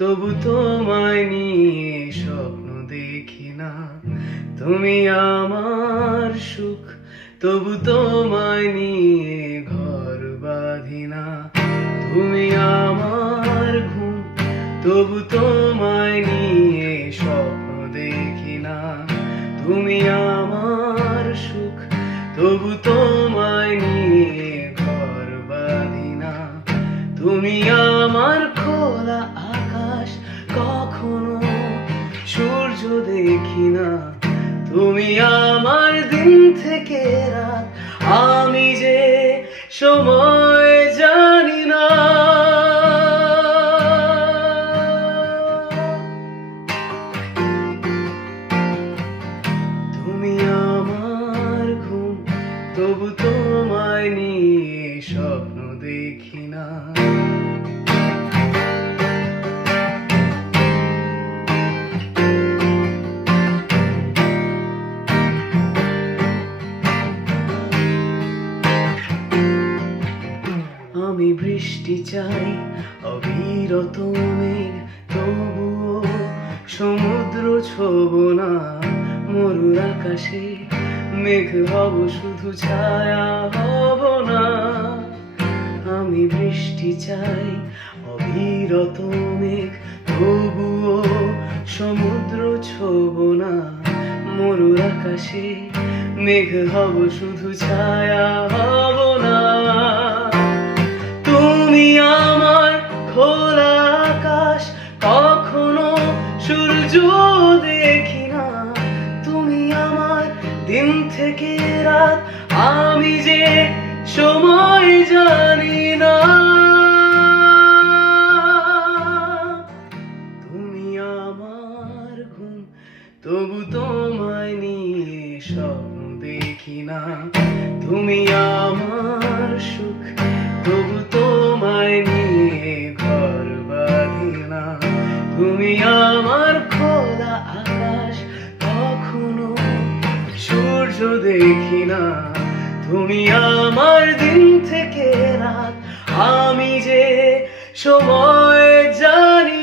তবু তোমায় নিয়ে স্বপ্ন দেখি না। তুমি আমার সুখ, তবু তোমায় নিয়ে ঘর বাঁধি না। তুমি আমার ঘুম, তবু তোমায় নিয়ে স্বপ্ন দেখি না। তুমি আমার সুখ, তবু তোমায় নিয়ে ঘর বাঁধি না। তুমি আমার খোলা আকাশ, কখনো সূর্য দেখি না। তুমি আমার দিন থেকে রাত, আমি যে সময় জানি না। তুমি আমার ঘুম, তবু তোমায় নিয়ে স্বপ্ন দেখি না। আমি বৃষ্টি চাই, অবিরত মেঘ, তবুও সমুদ্র ছোব না। মরুর আকাশে মেঘ হব, শুধু ছায়া হব না। আমি বৃষ্টি চাই, অবিরত মেঘ, তবুও সমুদ্র ছোব না। মরুর আকাশে মেঘ হব, শুধু ছায়া হব না। তুমি আমার খোলা আকাশ, কখনো সূর্য দেখি না। তুমি আমার দিন থেকে রাত, আমি যে সময় জানি না। তুমি আমার ঘুম, তবু তোমায় নিয়ে স্বপ্ন দেখি না। তুমি আমার সুখ, তবু তোমায় নিয়ে ঘর বাঁধি না। তুমি আমার খোলা আকাশ, কখনো সূর্য দেখি না। তুমি আমার দিন থেকে রাত, আমি যে সময় জানি